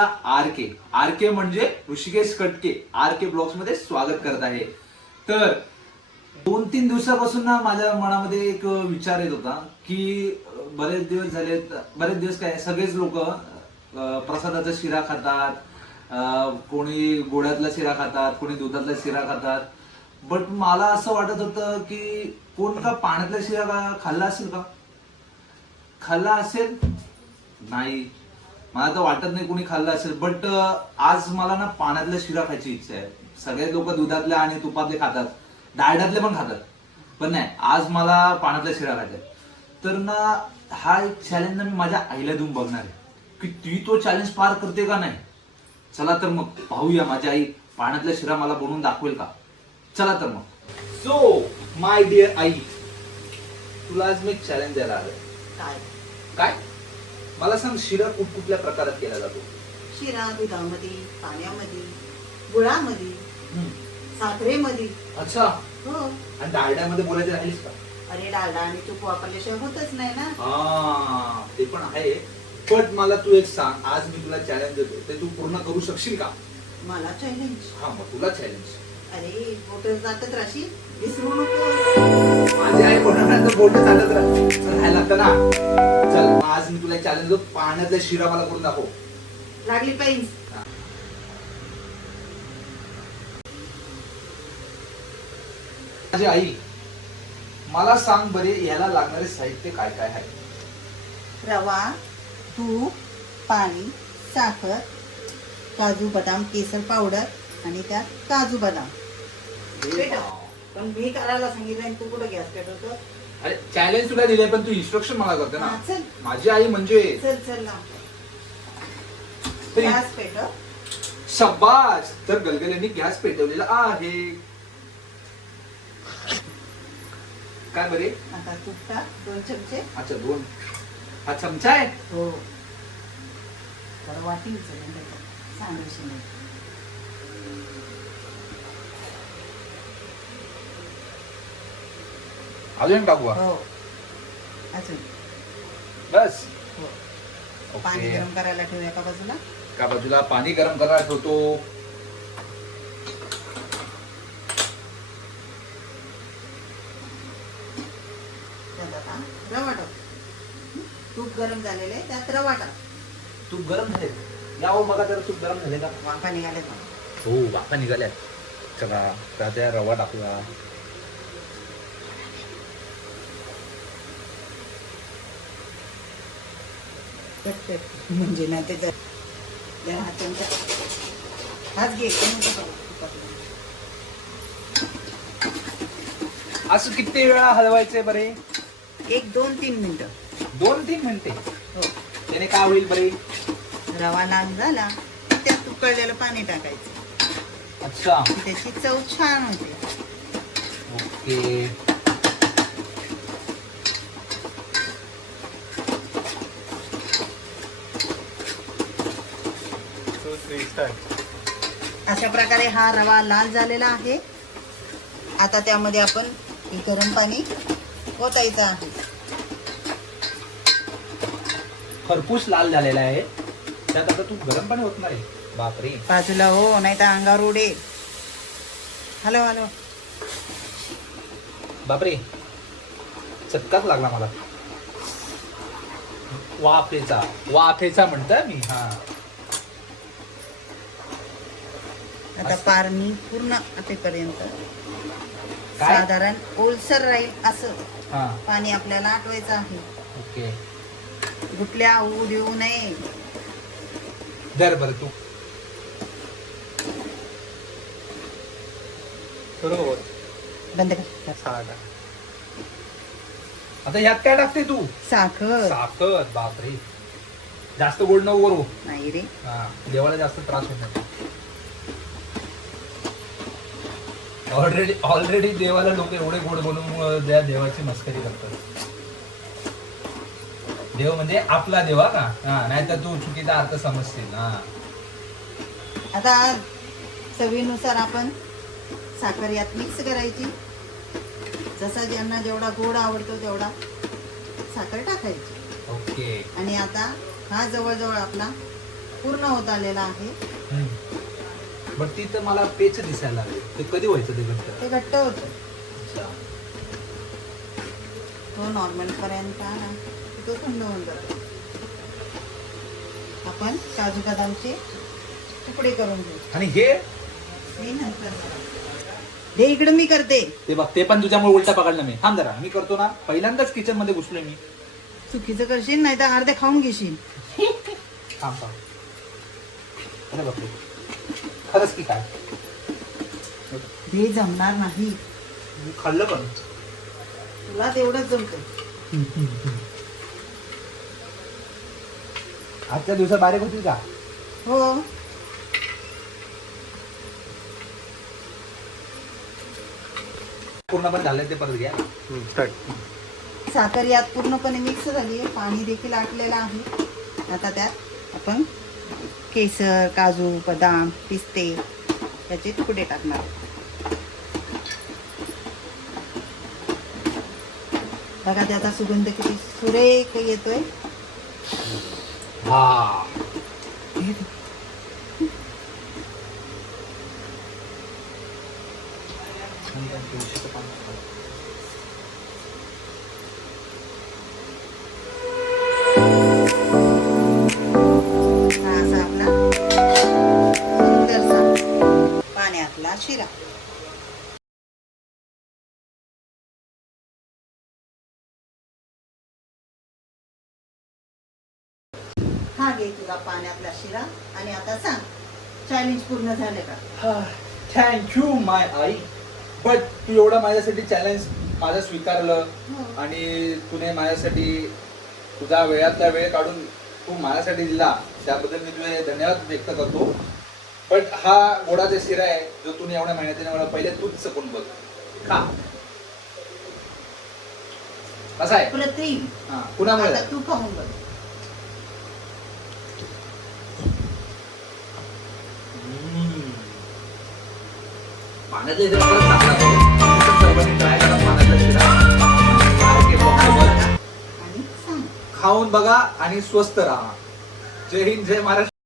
तुमचा आर के. आर के म्हणजे ऋषिकेश कटके. आर के ब्लॉग्समध्ये स्वागत करत आहे. तर दोन तीन दिवसापासून ना माझ्या मनामध्ये एक विचार येत होता की बरेच दिवस झाले बरेच दिवस काय सगळेच लोक प्रसादाचा शिरा खातात कोणी गोड्यातला शिरा खातात कोणी दुधातला शिरा खातात. बट मला असं वाटत होतं की कोण का पाण्यातला शिरा खाल्ला असेल का? खाल्ला असेल? नाही. मला तर वाटत नाही कोणी खाल्लं असेल बट आज मला ना पाण्यातला शिरा खायची इच्छा आहे. सगळे लोक दुधातले आणि तुपातले खातात. डाळड्यातले पण खातात. पण नाही आज मला पाण्यातला शिरा खायचा आहे. तर ना हा एक चॅलेंज ना मी माझ्या आईला देऊन बघणार आहे. की ती तो चॅलेंज पार करते का नाही? चला तर मग पाहूया माझी आई पाण्यातला शिरा मला बनवून दाखवेल का? चला तर मग. सो माय डिअर आई तुला आज मी चॅलेंज द्यायला आलोय. काय? काय? मला सांग शिरा कुठ कुठल्या प्रकारात केला जातो? शिरा दुधामध्ये पाण्यामध्ये गुळामध्ये साखरेमध्ये. अच्छा. हो. आणि डालड्यामध्ये बोलायचं राहील का? अरे डालडा आणि तूप वापरल्याशिवाय होतच नाही ना. हा ते पण आहे. पण मला तू एक सांग आज मी तुला चॅलेंज देतो. ते तू पूर्ण करू शकशील का? मला चॅलेंज हा मग तुला चॅलेंज अरे बोट जातच राशी. विसरू नको माझी आई बनवण्याचं बोट चालत राह- राहायला लागतं ना चल. मग आज मी तुला चॅलेंज देतो. पाण्यातला शिरा मला करून दाखव. लागली पाहिजे माझी आई मला सांग बरे याला लागणारे साहित्य काय काय आहे? रवा तूप पाणी साखर काजू बदाम केसर पावडर आणि त्यात काजू बदाम. पण मी करायला सांगितलं आणि तू कुठं गॅस पेटवतो अरे चॅलेंज तुला दिले पण तू इन्स्ट्रक्शन मला करते ना. हा, चल. माझी आई म्हणजे चल चल लाव तरी- गॅस पेटव शब्बास तर गलगल्यांनी गॅस पेटवलेला आहे. काय बरे? आता तूप टाक दोन चमचे. अच्छा दोन. हा चमचा आहे? हो. तर वाटी उचलून टाक. सांडूशी अजून टाकू का? हो. अजून. बस. हो. पाणी ओके गरम करायला ठेवूया का बाजूला. का बाजूला पाणी गरम करायला ठेवतो. त्यात आता रवा टाक. तूप गरम झालेलं आहे त्यात रवा टाक. तूप गरम झाले? यावं बघा जरा तूप गरम झाले का? वाफा निघाले का हो बापा निघाल्या चला त्या रवा टाकूया. म्हणजे ना ते जर जरा चमचा हाच घे. असं किती वेळा हलवायचंय बरे? एक दोन तीन मिनिटं. दोन तीन मिनिटे? हो. त्याने काय होईल बरे? रवा लाल झाला की त्यात उकळलेलं पाणी टाकायचं. अच्छा. त्याची चव छान होते. ओके. अशा प्रकारे हा रवा लाल झालेला आहे. आता त्यामध्ये आपण गरम पाणी ओतायचं आहे. खरपूस लाल झालेला आहे. त्यात आता तू गरम पाणी होत नाही बापरे. बाजूला हो नाही तर अंगावर उडेल हॅलो हॅलो. बापरे. चटकाच लागला मला. वाफेचा. वाफेचा म्हणतोय मी. हा. आता पारणी पूर्ण आटेपर्यंत काय? साधारण ओलसर राहील असं. हा. पाणी आपल्याला आटवायचं आहे. ओके. गुटल्या होऊ देऊ नये. दर बर तू. बरोबर. बंद कर. आता यात काय टाकते तू? साखर. साखर. बापरे. जास्त गोड नको करू. नाही रे. हा. देवाला जास्त त्रास होत नाही. ऑलरेडी ऑलरेडी देवाला लोक एवढे गोड बोलून त्या देवाची मस्करी करतात. देव म्हणजे आपला देवा का? हा नाहीतर तू चुकीचा अर्थ समजशील हा. आता चवीनुसार आपण साखर यात मिक्स करायची. जसा ज्यांना जेवढा गोड आवडतो तेवढा साखर टाकायची. ओके. आणि आता हा जवळजवळ आपला पूर्ण होत आलेला आहे. बट ती तर मला पेच दिसायला लागली. ते कधी व्हायचं ते घट्ट ते घट्ट होतं. तो नॉर्मल पर्यंत की तो थंड होऊन जातो. आपण काजू बदामचे तुकडे करून घेऊ. आणि हे? हे नंतर करा. हे इकडे मी करते. ते बघ ते पण तुझ्यामुळे उलटा पकडलं मी. थांब जरा मी करतो ना. पहिल्यांदाच किचनमध्ये घुसलोय मी. चुकीचं करशील नाही तर अर्धे खाऊन घेशील. थांब थांब. अरे बापरे. खरंच की काय? हे जमणार नाही. मी खाल्लं पण. तुला तेवढंच जमतं आजच्या दिवसात बारीक होतील का? हो. पूर्णपणे झालं ते परत घ्या. साखर यात पूर्णपणे मिक्स झाली आहे पाणी देखील आटलेलं आहे. आता त्यात आपण केसर काजू बदाम पिस्ते याचे तुकडे टाकणार. बघा त्याचा सुगंध किती सुरेख येतोय. शिरा हा घे तुला पाण्यातला शिरा आणि आता सांग चॅलेंज पूर्ण झाले का? Thank you my I. बट तू एवढं माझ्यासाठी चॅलेंज माझं स्वीकारलं हो. आणि तुने माझ्यासाठी तुझा वेळातला वेळ काढून तू माझ्यासाठी दिला त्याबद्दल मी तुझे धन्यवाद व्यक्त करतो. बट हा गोडाचा शिरा आहे जो तुम्ही एवढ्या मेहनतीने मला पहिले तूच चकून बघ. खा कसा आहे? प्रतिम. हा कुणामुळे? आता तू खाऊन बघ. हम्म. पाण्याचा इथे परत टाकला तो. तुम्ही पण सर्वांनी try करा पाण्याचा शिरा. आणि आणि सांग. खाऊन बघा आणि स्वस्त राहा. जय हिंद जय महाराष्ट्र.